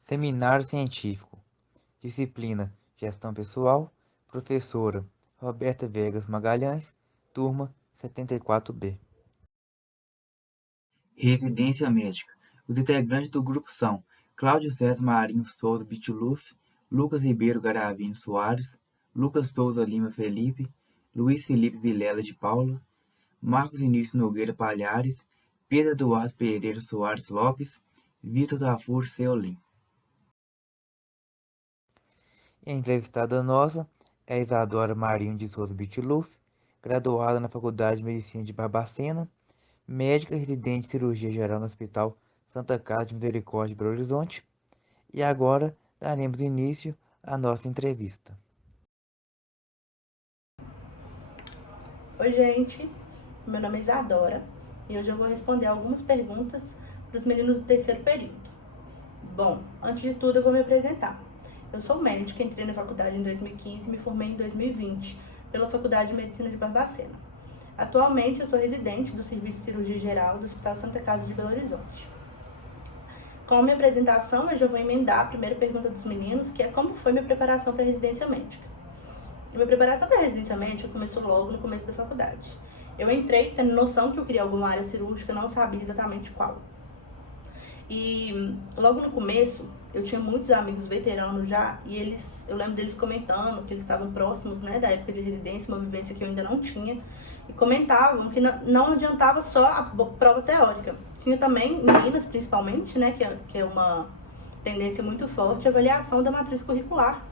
Seminário Científico, disciplina Gestão Pessoal, professora Roberta Vegas Magalhães, turma 74B. Residência médica. Os integrantes do grupo são Cláudio César Marinho Souza Bitiluf, Lucas Ribeiro Garavini Soares, Lucas Souza Lima Felipe, Luiz Felipe Vilela de Paula, Marcos Início Nogueira Palhares, Pedro Eduardo Pereira Soares Lopes, Vitor Tafur Seolim. E a entrevistada nossa é a Isadora Marinho de Souza Bitiluf, graduada na Faculdade de Medicina de Barbacena, médica residente em cirurgia geral no Hospital Santa Casa de Misericórdia de Belo Horizonte. E agora daremos início à nossa entrevista. Oi, gente. Meu nome é Isadora e hoje eu vou responder algumas perguntas para os meninos do terceiro período. Bom, antes de tudo eu vou me apresentar. Eu sou médica, entrei na faculdade em 2015 e me formei em 2020 pela Faculdade de Medicina de Barbacena. Atualmente eu sou residente do Serviço de Cirurgia Geral do Hospital Santa Casa de Belo Horizonte. Com a minha apresentação, eu já vou emendar a primeira pergunta dos meninos, que é como foi minha preparação para a residência médica. E minha preparação para a residência médica começou logo no começo da faculdade. Eu entrei tendo noção que eu queria alguma área cirúrgica, não sabia exatamente qual. E logo no começo, eu tinha muitos amigos veteranos já, e eu lembro deles comentando que eles estavam próximos, né, da época de residência, uma vivência que eu ainda não tinha, e comentavam que não adiantava só a prova teórica. Tinha também, em Minas principalmente, né, que é uma tendência muito forte, a avaliação da matriz curricular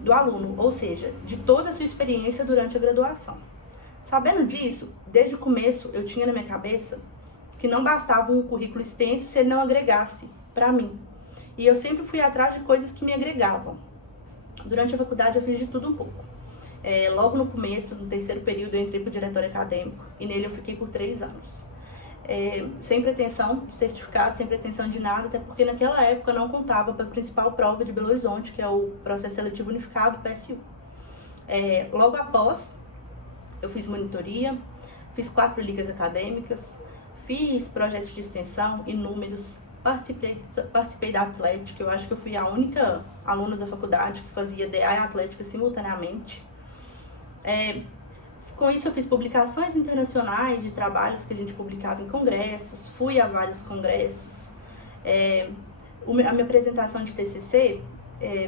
do aluno, ou seja, de toda a sua experiência durante a graduação. Sabendo disso, desde o começo eu tinha na minha cabeça que não bastava um currículo extenso se ele não agregasse para mim. E eu sempre fui atrás de coisas que me agregavam. Durante a faculdade eu fiz de tudo um pouco. Logo no começo, no terceiro período, eu entrei para o diretório acadêmico e nele eu fiquei por 3 anos. Sem pretensão de certificado, sem pretensão de nada, até porque naquela época não contava para a principal prova de Belo Horizonte, que é o Processo Seletivo Unificado, PSU. Logo após, eu fiz monitoria, fiz 4 ligas acadêmicas, fiz projetos de extensão, inúmeros, participei da Atlética. Eu acho que eu fui a única aluna da faculdade que fazia DA e Atlética simultaneamente. Com isso eu fiz publicações internacionais de trabalhos que a gente publicava em congressos, fui a vários congressos. A minha apresentação de TCC,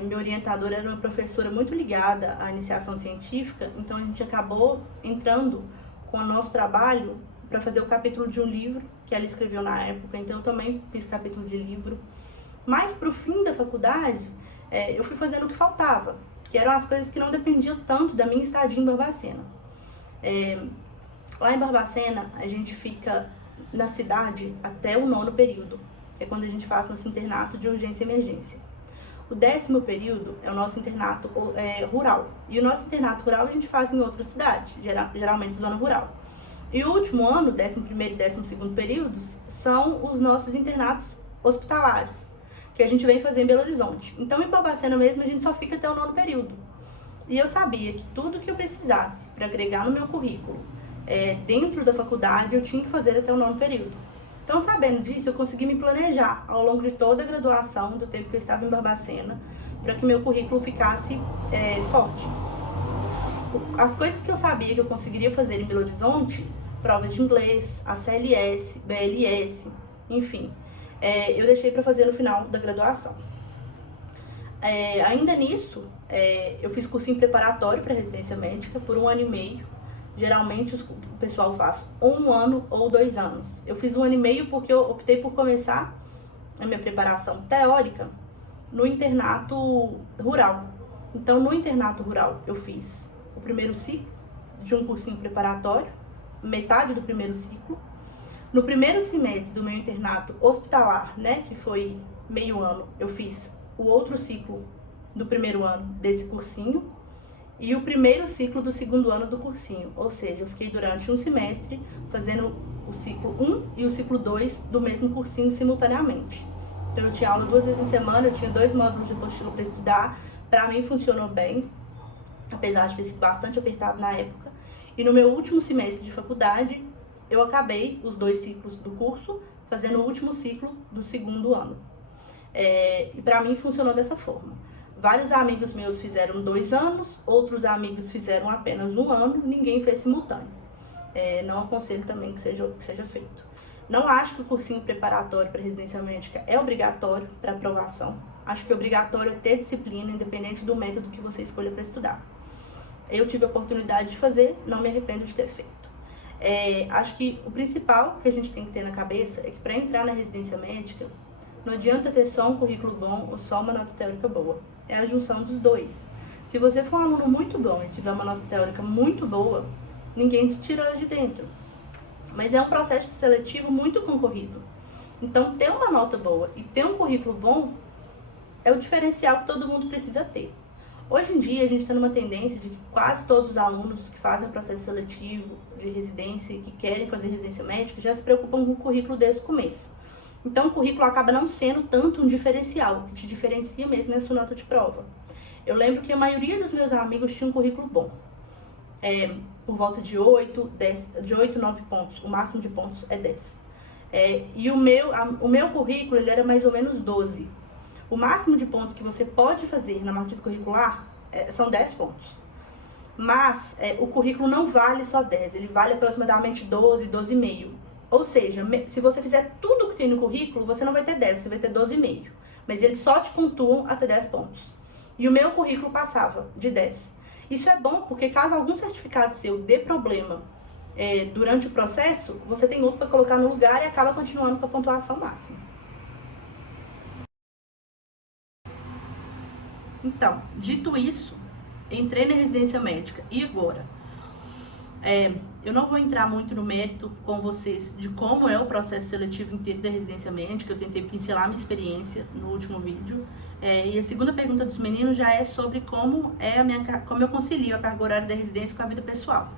minha orientadora era uma professora muito ligada à iniciação científica, então a gente acabou entrando com o nosso trabalho para fazer o capítulo de um livro que ela escreveu na época, então eu também fiz capítulo de livro. Mas pro fim da faculdade, eu fui fazendo o que faltava, que eram as coisas que não dependiam tanto da minha estadia em Barbacena. Lá em Barbacena, a gente fica na cidade até o 9º período, que é quando a gente faz nosso internato de urgência e emergência. O 10º período é o nosso internato rural. E o nosso internato rural a gente faz em outra cidade, geralmente zona rural. E o último ano, 11º e 12º períodos, são os nossos internatos hospitalares, que a gente vem fazer em Belo Horizonte. Então, em Barbacena mesmo, a gente só fica até o 9º período. E eu sabia que tudo que eu precisasse para agregar no meu currículo, dentro da faculdade, eu tinha que fazer até o 9º período. Então, sabendo disso, eu consegui me planejar ao longo de toda a graduação, do tempo que eu estava em Barbacena, para que meu currículo ficasse forte. As coisas que eu sabia que eu conseguiria fazer em Belo Horizonte, prova de inglês, ACLS, BLS, enfim, eu deixei para fazer no final da graduação. Ainda nisso, eu fiz cursinho preparatório para residência médica por 1 ano e meio. Geralmente o pessoal faz 1 ano ou 2 anos. Eu fiz 1 ano e meio porque eu optei por começar a minha preparação teórica no internato rural. Então, no internato rural, eu fiz o primeiro ciclo de um cursinho preparatório, metade do primeiro ciclo. No primeiro semestre do meu internato hospitalar, né, que foi meio ano, eu fiz o outro ciclo do primeiro ano desse cursinho e o primeiro ciclo do segundo ano do cursinho. Ou seja, eu fiquei durante um semestre fazendo o ciclo 1 e o ciclo 2 do mesmo cursinho simultaneamente. Então eu tinha aula 2 vezes em semana, eu tinha 2 módulos de apostila para estudar. Para mim funcionou bem, apesar de ter sido bastante apertado na época. E no meu último semestre de faculdade, eu acabei os 2 ciclos do curso, fazendo o último ciclo do segundo ano. E para mim funcionou dessa forma. Vários amigos meus fizeram 2 anos, outros amigos fizeram apenas 1 ano, ninguém fez simultâneo. Não aconselho também que seja feito. Não acho que o cursinho preparatório para residência médica é obrigatório para aprovação. Acho que é obrigatório ter disciplina, independente do método que você escolha para estudar. Eu tive a oportunidade de fazer, não me arrependo de ter feito. Acho que o principal que a gente tem que ter na cabeça é que para entrar na residência médica, não adianta ter só um currículo bom ou só uma nota teórica boa. É a junção dos dois. Se você for um aluno muito bom e tiver uma nota teórica muito boa, ninguém te tira de dentro. Mas é um processo seletivo muito concorrido. Então, ter uma nota boa e ter um currículo bom é o diferencial que todo mundo precisa ter. Hoje em dia, a gente está numa tendência de que quase todos os alunos que fazem o processo seletivo de residência e que querem fazer residência médica já se preocupam com o currículo desde o começo. Então, o currículo acaba não sendo tanto um diferencial, o que te diferencia mesmo é a sua nota de prova. Eu lembro que a maioria dos meus amigos tinha um currículo bom. Por volta de 8, 9 pontos. O máximo de pontos é 10. E o meu currículo, ele era mais ou menos 12. O máximo de pontos que você pode fazer na matriz curricular são 10 pontos. Mas o currículo não vale só 10, ele vale aproximadamente 12, 12,5. Ou seja, se você fizer tudo que tem no currículo, você não vai ter 10, você vai ter 12,5. Mas eles só te pontuam até 10 pontos. E o meu currículo passava de 10. Isso é bom porque caso algum certificado seu dê problema durante o processo, você tem outro para colocar no lugar e acaba continuando com a pontuação máxima. Então, dito isso, entrei na residência médica e agora? Eu não vou entrar muito no mérito com vocês de como é o processo seletivo inteiro da residência médica, eu tentei pincelar minha experiência no último vídeo. E a segunda pergunta dos meninos já é sobre como eu concilio a carga horária da residência com a vida pessoal.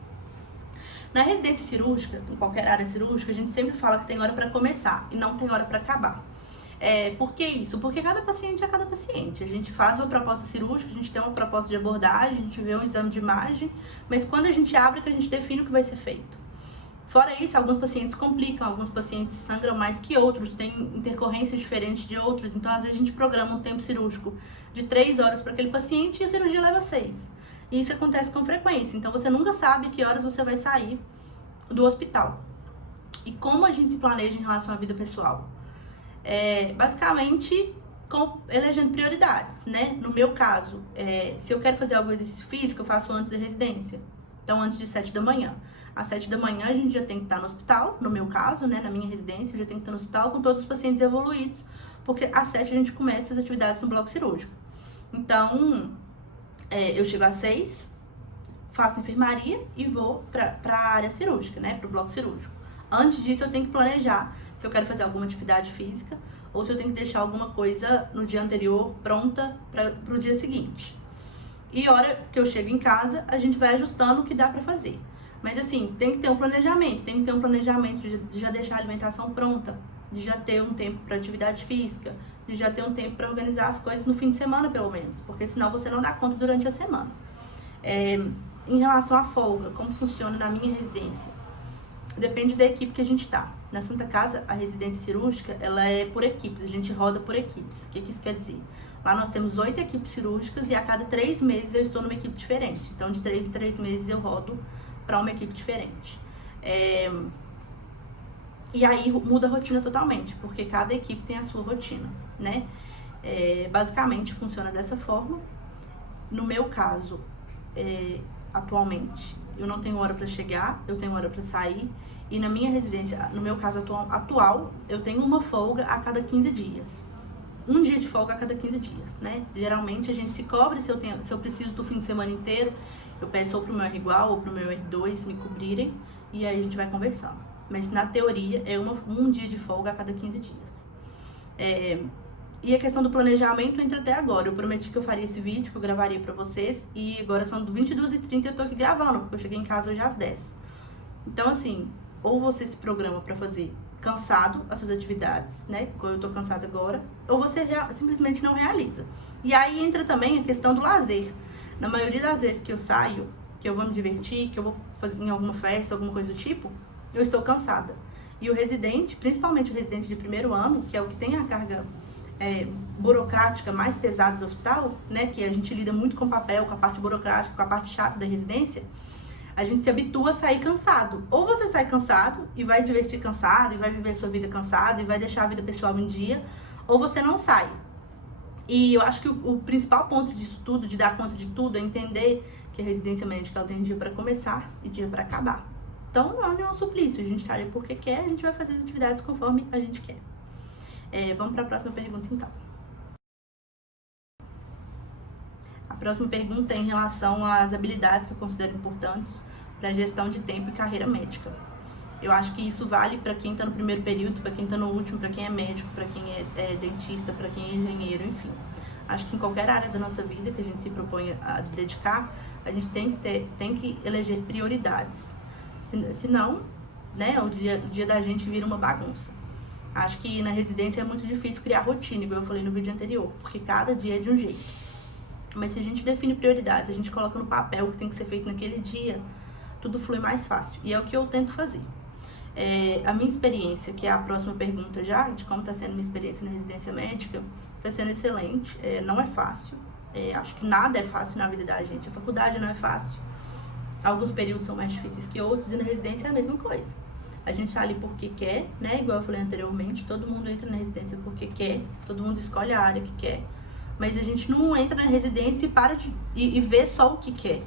Na residência cirúrgica, em qualquer área cirúrgica, a gente sempre fala que tem hora para começar e não tem hora para acabar. Por que isso? Porque cada paciente é cada paciente. A gente faz uma proposta cirúrgica, a gente tem uma proposta de abordagem, a gente vê um exame de imagem, mas quando a gente abre, que a gente define o que vai ser feito. Fora isso, alguns pacientes complicam, alguns pacientes sangram mais que outros, têm intercorrências diferentes de outros, então às vezes a gente programa um tempo cirúrgico de 3 horas para aquele paciente e a cirurgia leva 6. E isso acontece com frequência, então você nunca sabe que horas você vai sair do hospital. E como a gente se planeja em relação à vida pessoal? Basicamente elegendo prioridades, né? No meu caso, se eu quero fazer algum exercício físico, eu faço antes da residência. Então, antes de 7 da manhã. Às 7 da manhã, a gente já tem que estar no hospital, no meu caso, né? Na minha residência, eu já tenho que estar no hospital com todos os pacientes evoluídos, porque às 7 a gente começa as atividades no bloco cirúrgico. Então, eu chego às 6, faço enfermaria e vou para a área cirúrgica, né? Para o bloco cirúrgico. Antes disso, eu tenho que planejar se eu quero fazer alguma atividade física ou se eu tenho que deixar alguma coisa no dia anterior pronta para o dia seguinte. E a hora que eu chego em casa, a gente vai ajustando o que dá para fazer. Mas assim, tem que ter um planejamento, de já deixar a alimentação pronta, de já ter um tempo para atividade física, de já ter um tempo para organizar as coisas no fim de semana, pelo menos, porque senão você não dá conta durante a semana. Em relação à folga, como funciona na minha residência? Depende da equipe que a gente tá. Na Santa Casa, a residência cirúrgica, ela é por equipes, a gente roda por equipes. O que isso quer dizer? Lá nós temos 8 equipes cirúrgicas e a cada 3 meses eu estou numa equipe diferente. Então, de 3 em 3 meses eu rodo para uma equipe diferente. E aí muda a rotina totalmente, porque cada equipe tem a sua rotina, né? Basicamente funciona dessa forma. No meu caso, atualmente, eu não tenho hora para chegar, eu tenho hora para sair. E na minha residência, no meu caso atual, eu tenho uma folga a cada 15 dias. Um dia de folga a cada 15 dias, né? Geralmente a gente se cobre, se eu preciso do fim de semana inteiro, eu peço ou pro meu R igual ou pro meu R2 me cobrirem, e aí a gente vai conversando. Mas na teoria é um dia de folga a cada 15 dias. E a questão do planejamento entra até agora. Eu prometi que eu faria esse vídeo, que eu gravaria pra vocês, e agora são 22h30 e eu tô aqui gravando, porque eu cheguei em casa hoje às 10. Então assim, ou você se programa pra fazer cansado as suas atividades, né? Como eu tô cansada agora, ou você simplesmente não realiza. E aí entra também a questão do lazer. Na maioria das vezes que eu saio, que eu vou me divertir, que eu vou fazer em alguma festa, alguma coisa do tipo, eu estou cansada. E o residente, principalmente o residente de primeiro ano, que é o que tem a carga burocrática mais pesada do hospital, né, que a gente lida muito com papel, com a parte burocrática, com a parte chata da residência, a gente se habitua a sair cansado. Ou você sai cansado e vai divertir cansado, e vai viver sua vida cansado, e vai deixar a vida pessoal em dia, ou você não sai. E eu acho que o principal ponto disso tudo, de dar conta de tudo, é entender que a residência médica ela tem dia para começar e dia para acabar. Então, não é um suplício, a gente tá ali porque quer, a gente vai fazer as atividades conforme a gente quer. Vamos para a próxima pergunta, então. A próxima pergunta é em relação às habilidades que eu considero importantes para a gestão de tempo e carreira médica. Eu acho que isso vale para quem está no primeiro período, para quem está no último, para quem é médico, para quem é dentista, para quem é engenheiro, enfim. Acho que em qualquer área da nossa vida que a gente se propõe a dedicar, a gente tem que eleger prioridades. Senão, né, o dia da gente vira uma bagunça. Acho que na residência é muito difícil criar rotina, igual eu falei no vídeo anterior, porque cada dia é de um jeito. Mas se a gente define prioridades, a gente coloca no papel o que tem que ser feito naquele dia, tudo flui mais fácil. E é o que eu tento fazer. A minha experiência, que é a próxima pergunta já, de como está sendo minha experiência na residência médica, está sendo excelente. Não é fácil. Acho que nada é fácil na vida da gente. A faculdade não é fácil. Alguns períodos são mais difíceis que outros, e na residência é a mesma coisa. A gente tá ali porque quer, né? Igual eu falei anteriormente, todo mundo entra na residência porque quer, todo mundo escolhe a área que quer. Mas a gente não entra na residência e para e vê só o que quer.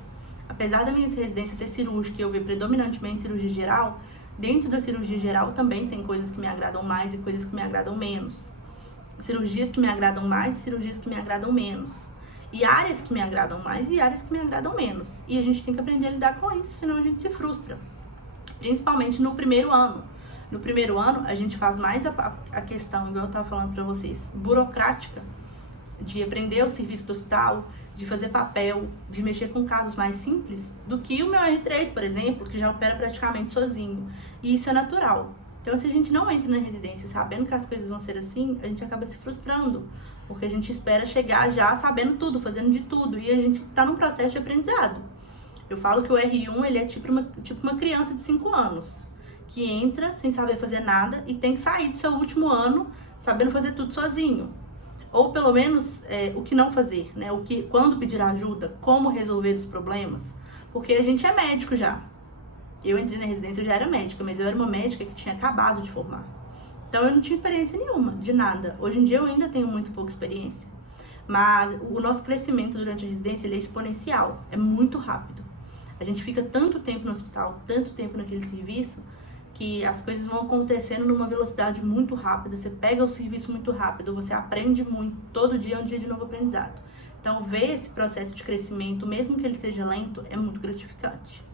Apesar da minha residência ser cirúrgica e eu ver predominantemente cirurgia geral, dentro da cirurgia geral também tem coisas que me agradam mais e coisas que me agradam menos. Cirurgias que me agradam mais e cirurgias que me agradam menos. E áreas que me agradam mais e áreas que me agradam menos. E a gente tem que aprender a lidar com isso, senão a gente se frustra. Principalmente no primeiro ano. No primeiro ano, a gente faz mais a questão, igual eu estava falando para vocês, burocrática, de aprender o serviço do hospital, de fazer papel, de mexer com casos mais simples, do que o meu R3, por exemplo, que já opera praticamente sozinho. E isso é natural. Então, se a gente não entra na residência sabendo que as coisas vão ser assim, a gente acaba se frustrando, porque a gente espera chegar já sabendo tudo, fazendo de tudo, e a gente está num processo de aprendizado. Eu falo que o R1, ele é tipo uma criança de 5 anos, que entra sem saber fazer nada e tem que sair do seu último ano sabendo fazer tudo sozinho. Ou pelo menos o que não fazer, né? Quando pedir ajuda, como resolver os problemas, porque a gente é médico já. Eu entrei na residência, eu já era médica, mas eu era uma médica que tinha acabado de formar. Então eu não tinha experiência nenhuma, de nada. Hoje em dia eu ainda tenho muito pouca experiência. Mas o nosso crescimento durante a residência, ele é exponencial, é muito rápido. A gente fica tanto tempo no hospital, tanto tempo naquele serviço, que as coisas vão acontecendo numa velocidade muito rápida. Você pega o serviço muito rápido, você aprende muito, todo dia é um dia de novo aprendizado. Então ver esse processo de crescimento, mesmo que ele seja lento, é muito gratificante.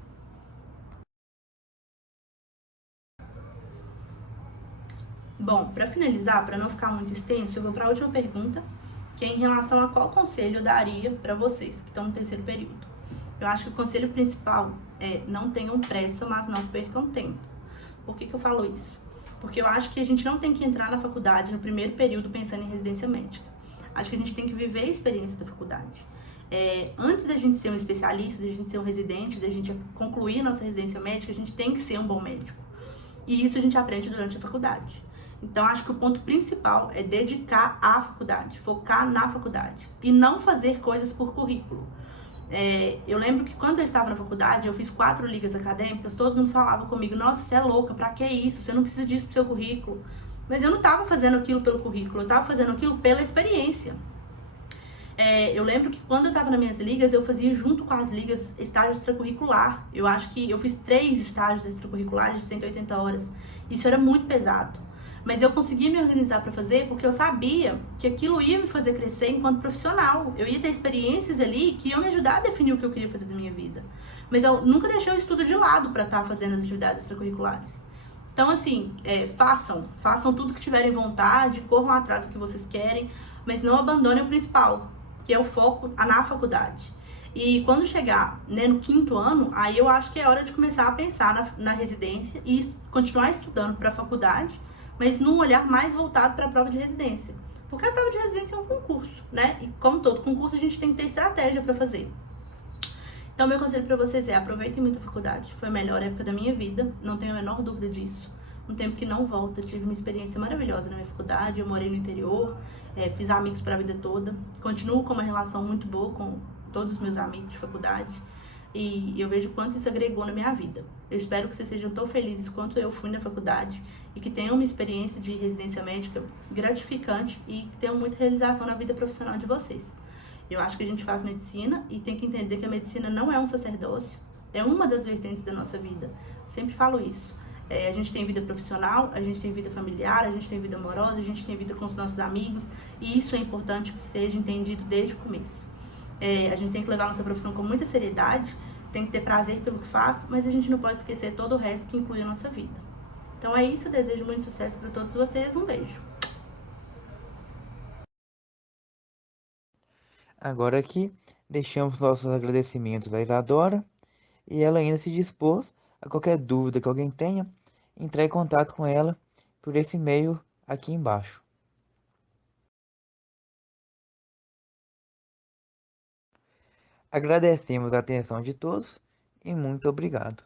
Bom, para finalizar, para não ficar muito extenso, eu vou para a última pergunta, que é em relação a qual conselho eu daria para vocês que estão no terceiro período. Eu acho que o conselho principal é não tenham pressa, mas não percam tempo. Por que eu falo isso? Porque eu acho que a gente não tem que entrar na faculdade no primeiro período pensando em residência médica. Acho que a gente tem que viver a experiência da faculdade. Antes da gente ser um especialista, da gente ser um residente, da gente concluir a nossa residência médica, a gente tem que ser um bom médico. E isso a gente aprende durante a faculdade. Então, acho que o ponto principal é dedicar à faculdade, focar na faculdade e não fazer coisas por currículo. Eu lembro que quando eu estava na faculdade, eu fiz 4 ligas acadêmicas, todo mundo falava comigo, nossa, você é louca, pra que isso? Você não precisa disso pro seu currículo. Mas eu não estava fazendo aquilo pelo currículo, eu estava fazendo aquilo pela experiência. Eu lembro que quando eu estava nas minhas ligas, eu fazia junto com as ligas estágio extracurricular. Eu acho que eu fiz 3 estágios extracurriculares de 180 horas. Isso era muito pesado. Mas eu conseguia me organizar para fazer porque eu sabia que aquilo ia me fazer crescer enquanto profissional. Eu ia ter experiências ali que iam me ajudar a definir o que eu queria fazer da minha vida. Mas eu nunca deixei o estudo de lado para estar fazendo as atividades extracurriculares. Então, assim, façam tudo que tiverem vontade, corram atrás do que vocês querem, mas não abandonem o principal, que é o foco na faculdade. E quando chegar, né, no 5º ano, aí eu acho que é hora de começar a pensar na residência e continuar estudando para a faculdade, mas num olhar mais voltado para a prova de residência. Porque a prova de residência é um concurso, né? E como todo concurso, a gente tem que ter estratégia para fazer. Então, meu conselho para vocês é aproveitem muito a faculdade. Foi a melhor época da minha vida, não tenho a menor dúvida disso. um tempo que não volta. Eu tive uma experiência maravilhosa na minha faculdade, eu morei no interior, fiz amigos para a vida toda, continuo com uma relação muito boa com todos os meus amigos de faculdade, e eu vejo quanto isso agregou na minha vida. Eu espero que vocês sejam tão felizes quanto eu fui na faculdade e que tenham uma experiência de residência médica gratificante e que tenham muita realização na vida profissional de vocês. Eu acho que a gente faz medicina e tem que entender que a medicina não é um sacerdócio, é uma das vertentes da nossa vida. Eu sempre falo isso. A gente tem vida profissional, a gente tem vida familiar, a gente tem vida amorosa, a gente tem vida com os nossos amigos, e isso é importante que seja entendido desde o começo. A gente tem que levar a nossa profissão com muita seriedade, tem que ter prazer pelo que faz, mas a gente não pode esquecer todo o resto que inclui a nossa vida. Então é isso, eu desejo muito sucesso para todos vocês, um beijo. Agora aqui, deixamos nossos agradecimentos à Isadora e ela ainda se dispôs, a qualquer dúvida que alguém tenha, entrar em contato com ela por esse e-mail aqui embaixo. Agradecemos a atenção de todos e muito obrigado.